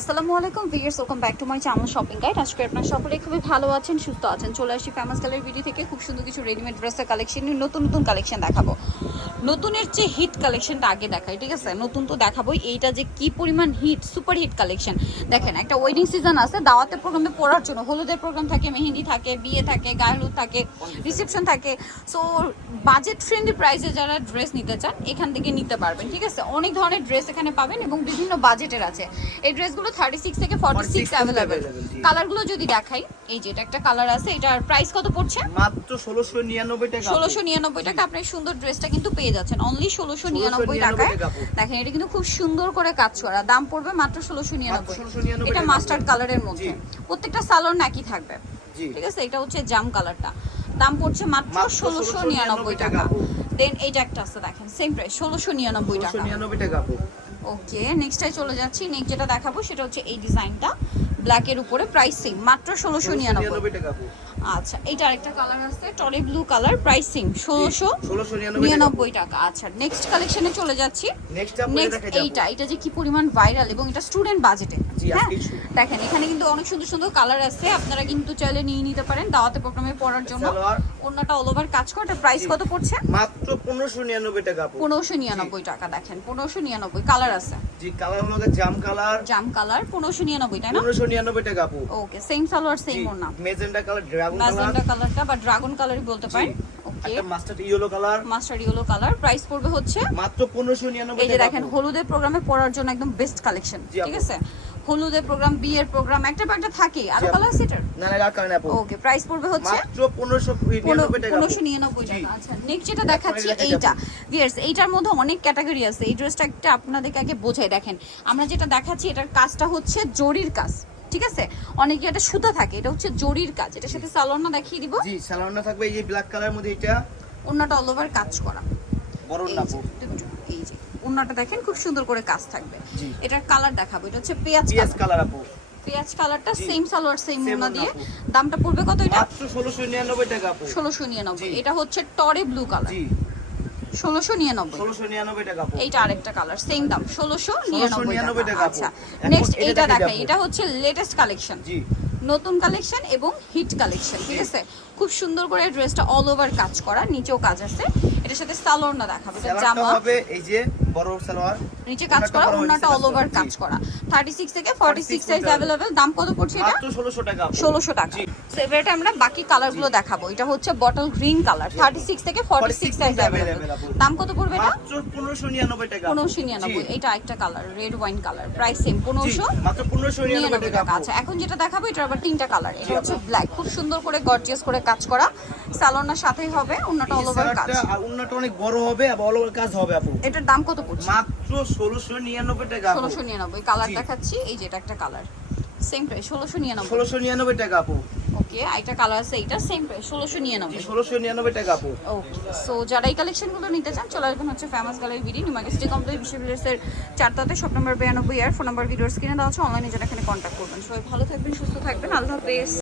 আসসালামু আলাইকুম viewers welcome back to my channel shopping guide. আজকে আপনারা সকলে খুবই ভালো আছেন, সুস্থ আছেন। চলে আসি ফেমাস কালার ভিডিও থেকে। খুব সুন্দর কিছু রেডিমেড ড্রেসের কালেকশন নতুন নতুন কালেকশন দেখাবো। নতুনের চেয়ে হিট কালেকশনটা আগে দেখাই, ঠিক আছে? নতুন তো দেখাবোই। এইটা যে কি পরিমাণ হিট সুপার হিট কালেকশন দেখেন, একটা ওয়েডিং সিজন আছে, দাওয়াতের প্রোগ্রামে পড়ার জন্য। হলুদের প্রোগ্রাম থাকে, মেহেন্দি থাকে, বিয়ে থাকে গায়ে হলুদ থাকে রিসেপশন থাকে। সো বাজেট ফ্রেন্ডলি প্রাইসে যারা ড্রেস নিতে চান, এখান থেকে নিতে পারবেন, ঠিক আছে? অনেক ধরনের ড্রেস এখানে পাবেন এবং বিভিন্ন বাজেটের আছে। এই ড্রেসগুলো থার্টি সিক্স থেকে ফর্টি সিক্স 46 অ্যাভেলেবেল available, জি। কালারগুলো যদি দেখাই এই যে এটা একটা কালার আছে এটার প্রাইস কত পড়ছে? মাত্র ষোলোশো নিরানব্বই টাকা। ষোলোশো নিরানব্বই টাকা আপনি সুন্দর ড্রেসটা কিন্তু পেয়ে যাচ্ছেন। অনলি ষোলোশো 1699 টাকায়। টাকা দেখেন এটা কিন্তু খুব সুন্দর করে কাজ করা। দাম পড়বে মাত্র ষোলোশো নিরানব্বই। 1699 এটা মাস্টার্ড কালারের মধ্যে। প্রত্যেকটা সালোয়ার নাকি থাকবে। জি। ঠিক আছে? এটা হচ্ছে জাম কালারটা দাম পড়ছে মাত্র মাত্র ষোলোশো নিরানব্বই 1699 টাকা। দেন এইটা একটা আছে দেখেন সেম প্রাইস ষোলোশো নিরানব্বই ষোলোশো টাকা। নিরানব্বই টাকা আপু ওকে নেক্সটে চলে যাচ্ছি। নেক্সট যেটা দেখাবো সেটা হচ্ছে এই ডিজাইনটা। ব্ল্যাকের উপরে প্রাইস সেম মাত্র ষোলোশো নিরানব্বই। আচ্ছা এটা আরেকটা কালার আছে টরি ব্লু কালার প্রাইসিং ষোলোশো ষোলোশো নিরানব্বই টাকা। আচ্ছা নেক্সট কালেকশনে চলে যাচ্ছি। নেক্সট এইটা এটা যে কি পরিমাণ ভাইরাল এবং এটা স্টুডেন্ট বাজেটে জি, হ্যাঁ? দেখেন এখানে কিন্তু অনেক সুন্দর সুন্দর কালার আছে। আপনারা কিন্তু চাইলে নিয়ে নিতে পারেন দাওয়াতে প্রোগ্রামে পড়ার জন্য। অন্যটা অল ওভার কাজ করে এটা প্রাইস কত পড়ছে? মাত্র পনেরোশো নিরানব্বই টাকা আপু। পনেরোশো নিরানব্বই টাকা দেখেন পনেরোশো নিরানব্বই কালার আছে। জি কালার হলো জাম কালার জাম কালার পনেরোশো নিরানব্বই তাই না? পনেরোশো নিরানব্বই টাকা আপু। Okay same salwar same magenta colour dragon colour magenta কালারটা বা ড্রাগন কালারই বলতে পারেন। ওকে একটা mustard yellow colour master yellow colour price পড়বে হচ্ছে মাত্র এই যে দেখেন। হলুদের প্রোগ্রামে পড়ার জন্য একদম বেস্ট কালেকশন ঠিক আছে? হলুদের প্রোগ্রাম বিয়ের প্রোগ্রাম একটা একটা থাকে। আর। কালার সেটার না না রাখা না ওকে প্রাইস পড়বে হচ্ছে মাত্র পনেরোশো নিরানব্বই টাকা আপু। পনেরোশো নিরানব্বই টাকা আচ্ছা। নেক্সট যেটা দেখাচ্ছি এইটা। যাবে। ভিয়ার্স এইটার মধ্যে অনেক ক্যাটাগরি আছে। এই ড্রেসটা একটা আপনাদেরকে আগে বোঝাই দেখেন। আমরা যেটা দেখাচ্ছি এটার কাজটা হচ্ছে জরির কাজ ঠিক আছে? অনেকে এটা সুতা থাকে এটা হচ্ছে জরির কাজ। এটার সাথে সালোয়ারটা দেখিয়ে দিব। জি সালোয়ারটা থাকবে এই যে ব্ল্যাক কালার মধ্যে এটা। অন্যটা অল ওভার কাজ করা। বড় না অন্যটা দেখেন খুব সুন্দর করে কাজ থাকবে। এটার কালার দেখাবো এটা হচ্ছে পেঁয়াজ কালার। আপু। পেঁয়াজ কালারটা সেম সালোয়ার সেম ওড়না দিয়ে। দামটা পড়বে কত এটা? মাত্র ষোলোশো নিরানব্বই টাকা আপু। ষোলোশো নিরানব্বই। জি। এটা হচ্ছে টরে ব্লু কালার জি। ষোলোশো নিরানব্বই। ষোলোশো নিরানব্বই টাকা আপু। এইটা আরেকটা কালার সেম দাম। ষোলোশো নিরানব্বই 1699 টাকা আচ্ছা নেক্সট এটা এইটা দেখাই। দেখাই এটা হচ্ছে লেটেস্ট কালেকশন জি। নতুন কালেকশন এবং হিট কালেকশন ঠিক আছে? খুব সুন্দর করে ড্রেসটা অল ওভার কাজ করা নিচেও কাজ আছে। এটার সাথে দেখাবো জামা। হবে এই যে বড় সালোয়ার নিচে কাজ ওড়নাটা করা বড় ওন্নাটা হয়েছে অল ওভার জি। কাজ করা 36 থেকে 46 সাইজ মধ্যে अवेलेबल দাম কত পড়ছে এটা মাত্র ষোলোশো টাকা আপু। 1600 টাকা জি। সো এবারে আমরা বাকি কালারগুলো দেখাবো এটা হচ্ছে বটল গ্রিন কালার 36 থেকে 46 সাইজ মধ্যে अवेलेबल available আপু। দাম কত পড়বে এটা মাত্র পনেরোশো নিরানব্বই টাকা আপু। 1599 জি। এটা একটা colour red wine colour price same ji, 1500 মাত্র পনেরোশো নিরানব্বই নিরানব্বই টাকা টাকা আপু। আচ্ছা এখন যেটা দেখাবো এটা আবার তিনটা কালার এটা জি, হচ্ছে আপু। ব্ল্যাক খুব সুন্দর করে গর্জিয়াস করে কাজ করা সালোনার সাথেই হবে অন্যটা এই অল ওভার কাজ সালোয়ারটা আর উন্নটা অনেক বড় হবে আর অল ওভার কাজ হবে আপু এটার দাম কত পড়ছে। মাত্র ষোলোশো নিরানব্বই টাকা আপু। ষোলোশো নিরানব্বই কালার দেখাচ্ছি। এই যে এটা একটা কালার সেম প্রাইস ষোলোশো নিরানব্বই। ষোলোশো নিরানব্বই টাকা আপু। ওকে আরেকটা কালার আছে এইটা সেম প্রাইস ষোলোশো নিরানব্বই। ষোলোশো নিরানব্বই টাকা আপু। ওকে সো যারা এই কালেকশনগুলো নিতে চান চলে আসবেন হচ্ছে ফেমাস গ্যালারি বিডি নিমাগেস্টি কমপ্লেক্স বিশ্ববিদ্যালয়ের চারটাতে শপ নম্বর বিরানব্বই আর ফোন নাম্বার ভিডিওর স্ক্রিনে দেওয়া আছে অনলাইনে যারা এখানে কন্ট্যাক্ট করবেন। সবাই ভালো থাকবেন সুস্থ থাকবেন আল্লাহ হাফেজ।